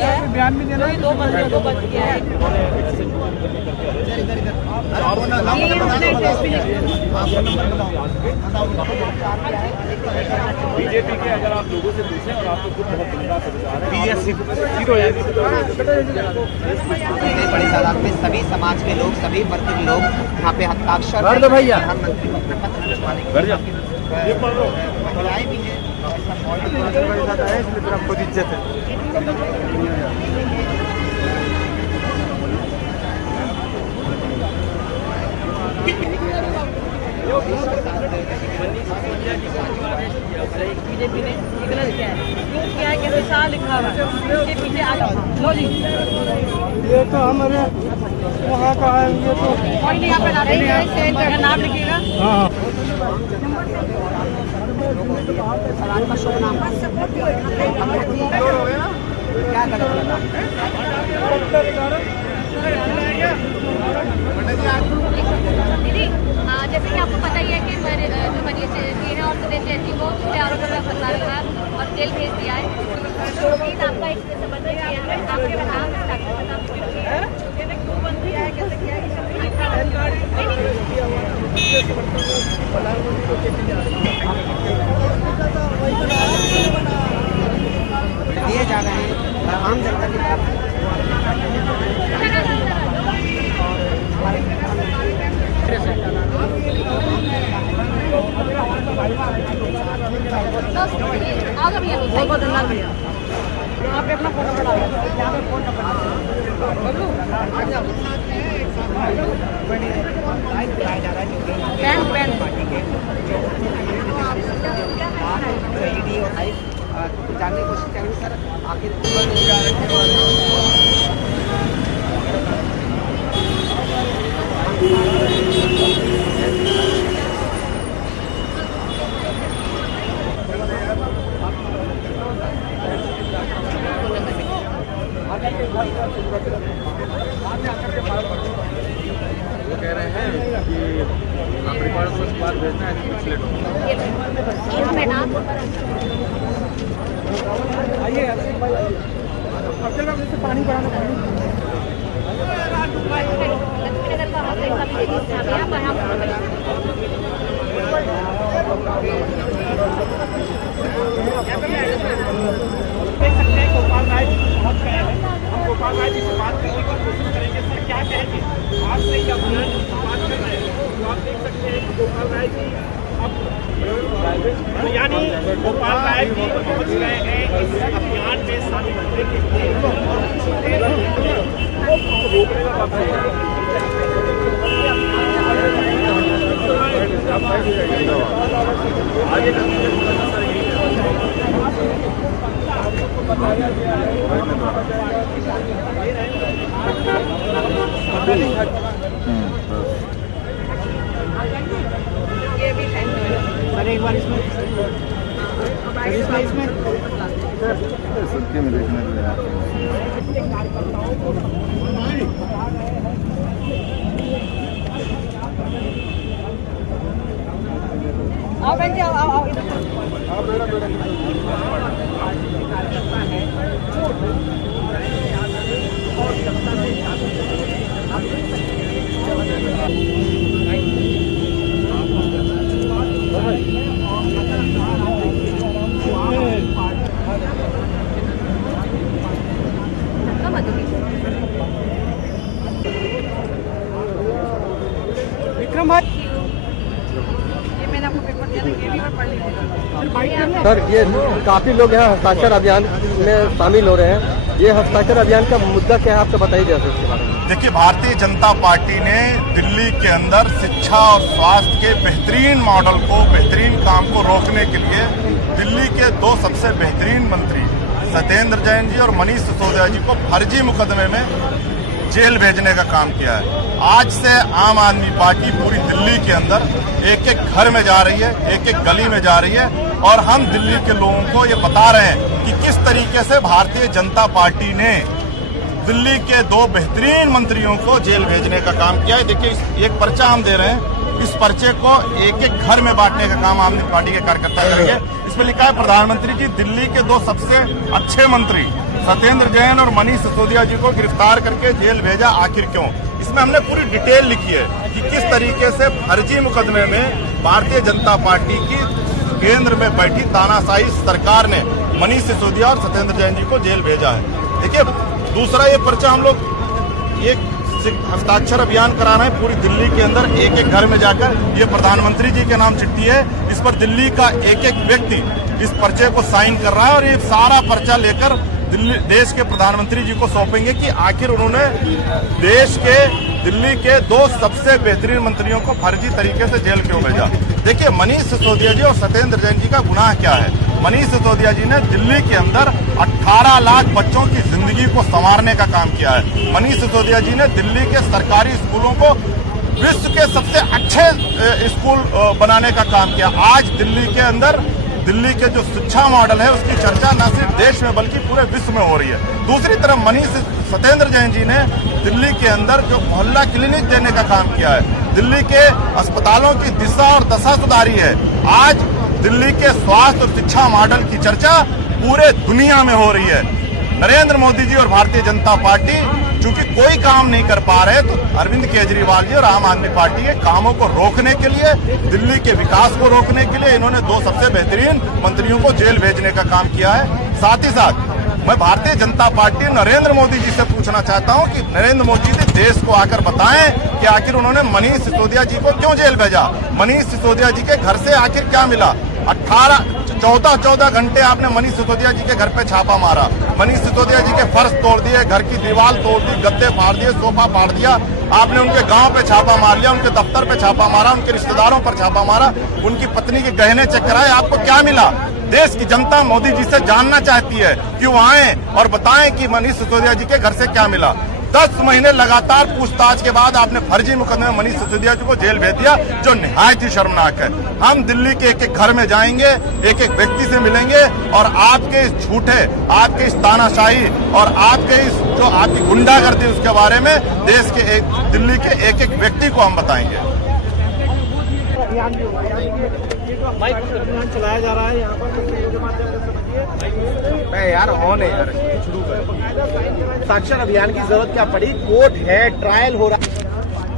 है, बयान भी देना, 2 बज गया है। बीजेपी के अगर आप लोगों से पूछें और आपको खुद बहुत धन्यवाद हो जाएगी। बड़ी तादाद में सभी समाज के लोग, सभी वर्ग के लोग यहाँ पे हस्ताक्षर प्रधानमंत्री को अपने पत्र भिजवाने के लिए महिलाएं भी हैं। खुद इज्जत है। बीजेपी ने गलत किया है, क्यों किया है कि शाह लिखा हुआ है, इसके पीछे आ जाओ। लो जी, ये तो हमारे वहाँ का है, ये तो कोई नहीं यहाँ पे नाम लिखिएगा। हाँ क्या गलत लगा? दीदी, जैसे कि आपको पता ही है कि जो मनीष जी है और सुरेश जैसी को पूरे आरोपों में फंसा रखा है और जेल भेज दिया है। तो प्लीज आपका इससे समर्थन किया है, आपके नाम दिए जा रहे हैं आम जनता की तरफ। बहुत बहुत धन्यवाद भैया। यहाँ पे अपना फोन नंबर डालो, यहाँ पे फोन नंबर जानने की कोशिश करेंगे सर आखिर वो कह रहे हैं कि आप रिकॉर्ड को बाद भेजना है, कुछ लेट हो। आइए पानी बढ़ाना पड़ेगा। देख सकते हैं गोपाल राय जी पहुंच गए हैं। हम गोपाल राय जी से बात करने की कोशिश करेंगे। सर क्या कहेंगे आज से क्या अभियान की शुरुआत कर रहे हैं? तो आप देख सकते हैं कि गोपाल राय जी अब यानी गोपाल राय जी पहुंच गए हैं इस अभियान में शामिल होने के लिए। आगे ये भी है सर एक बार इसमें सत्य में देखने के लिए आओ बहन जी, आओ इधर। विक्रम भाई, ये मैंने आपको पेपर दिया था, ये भी मैं पढ़ लीजिएगा। सर ये काफी लोग यहाँ हस्ताक्षर अभियान में शामिल हो रहे हैं। ये हस्ताक्षर अभियान का मुद्दा क्या है, आपको बताइए जैसे इसके बारे में। देखिए, भारतीय जनता पार्टी ने दिल्ली के अंदर शिक्षा और स्वास्थ्य के बेहतरीन मॉडल को, बेहतरीन काम को रोकने के लिए दिल्ली के 2 सबसे बेहतरीन मंत्री सत्येंद्र जैन जी और मनीष सिसोदिया जी को फर्जी मुकदमे में जेल भेजने का काम किया है। आज से आम आदमी पार्टी पूरी दिल्ली के अंदर एक एक घर में जा रही है, एक एक गली में जा रही है और हम दिल्ली के लोगों को ये बता रहे हैं कि किस तरीके से भारतीय जनता पार्टी ने दिल्ली के 2 बेहतरीन मंत्रियों को जेल भेजने का काम किया है। देखिए, एक पर्चा हम दे रहे हैं, इस पर्चे को एक एक घर में बांटने का काम आम आदमी पार्टी के कार्यकर्ता करेंगे। इसमें लिखा है प्रधानमंत्री जी दिल्ली के 2 सबसे अच्छे मंत्री सत्येंद्र जैन और मनीष सिसोदिया जी को गिरफ्तार करके जेल भेजा, आखिर क्यों? इसमें हमने पूरी डिटेल लिखी है कि किस तरीके से फर्जी मुकदमे में भारतीय जनता पार्टी की केंद्र में बैठी तानाशाही सरकार ने मनीष सिसोदिया और सत्येंद्र जैन जी को जेल भेजा है। देखिए, दूसरा ये पर्चा हम लोग ये हस्ताक्षर अभियान करा रहे हैं पूरी दिल्ली के अंदर, एक एक घर में जाकर। ये प्रधानमंत्री जी के नाम चिट्ठी है, इस पर दिल्ली का एक एक व्यक्ति इस पर्चे को साइन कर रहा है और ये सारा पर्चा लेकर देश के प्रधानमंत्री जी को सौंपेंगे कि आखिर उन्होंने दिल्ली के 2 सबसे बेहतरीन मंत्रियों को फर्जी तरीके से जेल क्यों भेजा। देखिए, मनीष सिसोदिया जी और सत्येंद्र जैन जी का गुनाह क्या है? मनीष सिसोदिया जी ने दिल्ली के अंदर 18 लाख बच्चों की जिंदगी को संवारने का काम किया है। मनीष सिसोदिया जी ने दिल्ली के सरकारी स्कूलों को विश्व के सबसे अच्छे स्कूल बनाने का काम किया। आज दिल्ली के अंदर दिल्ली के जो शिक्षा मॉडल है उसकी चर्चा न सिर्फ देश में बल्कि पूरे विश्व में हो रही है। दूसरी तरफ सत्येंद्र जैन जी ने दिल्ली के अंदर जो मोहल्ला क्लिनिक देने का काम किया है, दिल्ली के अस्पतालों की दिशा और दशा सुधारी है। आज दिल्ली के स्वास्थ्य और शिक्षा मॉडल की चर्चा पूरे दुनिया में हो रही है। नरेंद्र मोदी जी और भारतीय जनता पार्टी चूंकि कोई काम नहीं कर पा रहे, तो अरविंद केजरीवाल जी और आम आदमी पार्टी के कामों को रोकने के लिए, दिल्ली के विकास को रोकने के लिए इन्होंने 2 सबसे बेहतरीन मंत्रियों को जेल भेजने का काम किया है। साथ ही साथ मैं भारतीय जनता पार्टी नरेंद्र मोदी जी से पूछना चाहता हूं कि नरेंद्र मोदी जी देश को आकर बताएं कि आखिर उन्होंने मनीष सिसोदिया जी को क्यों जेल भेजा। मनीष सिसोदिया जी के घर से आखिर क्या मिला? 14 घंटे आपने मनीष सिसोदिया जी के घर पे छापा मारा, मनीष सिसोदिया जी के फर्श तोड़ दिए, घर की दीवार तोड़ दी, गद्दे फाड़ दिए, सोफा फाड़ दिया। आपने उनके गांव पे छापा मार लिया, उनके दफ्तर पे छापा मारा, उनके रिश्तेदारों पर छापा मारा, उनकी पत्नी के गहने चेक कराए। आपको क्या मिला? देश की जनता मोदी जी से जानना चाहती है कि वो आए और बताएं कि मनीष सिसोदिया जी के घर से क्या मिला। 10 महीने लगातार पूछताछ के बाद आपने फर्जी मुकदमे में मनीष सिसोदिया जी को जेल भेज दिया, जो निहायत ही शर्मनाक है। हम दिल्ली के एक एक घर में जाएंगे, एक एक व्यक्ति से मिलेंगे और आपके इस झूठे, आपके इस तानाशाही और आपके इस जो आपकी गुंडागर्दी उसके बारे में देश के दिल्ली के एक एक व्यक्ति को हम बताएंगे। अभियान चलाया जा रहा है यहाँ पर यार ऑन है यार, शुरू कर। साक्षर अभियान की जरूरत क्या पड़ी? कोर्ट है, ट्रायल हो रहा है।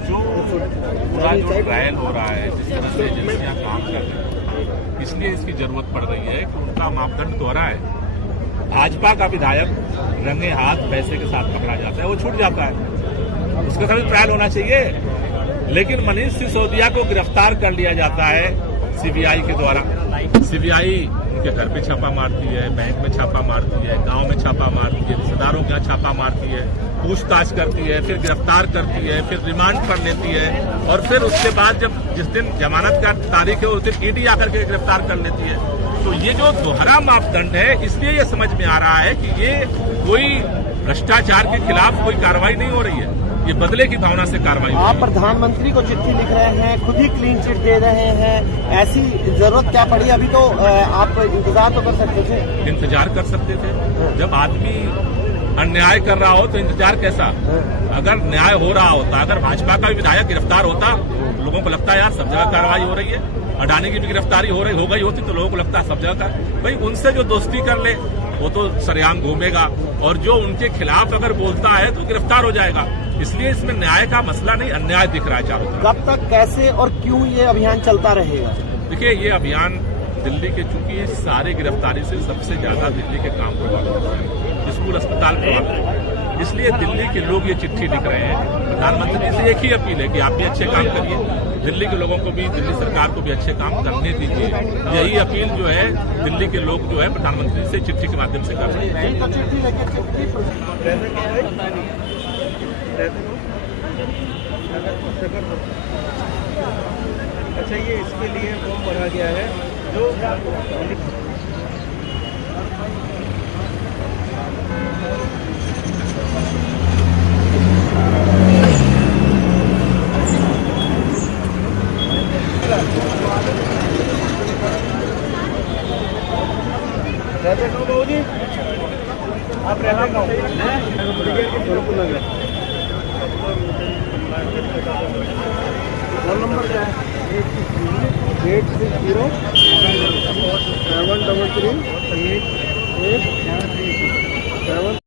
जो ट्रायल हो रहा है, जिस तरह से एजेंसियां काम कर रही हैं, इसलिए इसकी जरूरत पड़ रही है कि उनका मापदंड दोहरा है। भाजपा का विधायक रंगे हाथ पैसे के साथ पकड़ा जाता है, वो छूट जाता है, उसका साथ ट्रायल होना चाहिए। लेकिन मनीष सिसोदिया को गिरफ्तार कर लिया जाता है सीबीआई के द्वारा। सीबीआई उनके घर पे छापा मारती है, बैंक में छापा मारती है, गांव में छापा मारती है, रिश्तेदारों के यहाँ छापा मारती है, पूछताछ करती है, फिर गिरफ्तार करती है, फिर रिमांड पर लेती है और फिर उसके बाद जब जिस दिन जमानत का तारीख है उस दिन ईडी आकर के गिरफ्तार कर लेती है। तो ये जो दोहरा मापदंड है, इसलिए ये समझ में आ रहा है कि ये कोई भ्रष्टाचार के खिलाफ कोई कार्रवाई नहीं हो रही है, ये बदले की भावना से कार्रवाई। आप प्रधानमंत्री को चिट्ठी लिख रहे हैं, खुद ही क्लीन चिट दे रहे हैं, ऐसी जरूरत क्या पड़ी? अभी तो आप इंतजार तो कर सकते थे। इंतजार कर सकते थे। जब आदमी अन्याय कर रहा हो तो इंतजार कैसा? अगर न्याय हो रहा होता, अगर भाजपा का विधायक गिरफ्तार होता, लोगों को लगता है यार सब जगह कार्रवाई हो रही है, अडानी की भी गिरफ्तारी हो गई होती तो लोगों को लगता है सब जगह का। भाई उनसे जो दोस्ती कर ले वो तो सरेआम घूमेगा और जो उनके खिलाफ अगर बोलता है तो गिरफ्तार हो जाएगा। इसलिए इसमें न्याय का मसला नहीं, अन्याय दिख रहा है चारों तरफ। कब तक, कैसे और क्यों ये अभियान चलता रहेगा? देखिए, ये अभियान दिल्ली के, चूंकि सारी गिरफ्तारी से सबसे ज्यादा दिल्ली के काम प्रभावित हो रहे हैं, स्कूल अस्पताल प्रभावित है, इसलिए दिल्ली के लोग ये चिट्ठी लिख रहे हैं। प्रधानमंत्री से एक ही अपील है कि आप भी अच्छे काम करिए, दिल्ली के लोगों को भी, दिल्ली सरकार को भी अच्छे काम करने दीजिए। यही अपील जो है दिल्ली के लोग जो है प्रधानमंत्री से चिट्ठी के माध्यम से कर रहे हैं। अच्छा, ये इसके लिए फॉर्म भरा गया है जो रहते कहाँ बाबू जी? आप रहते कहाँ? फोन नंबर क्या है? 860-733-887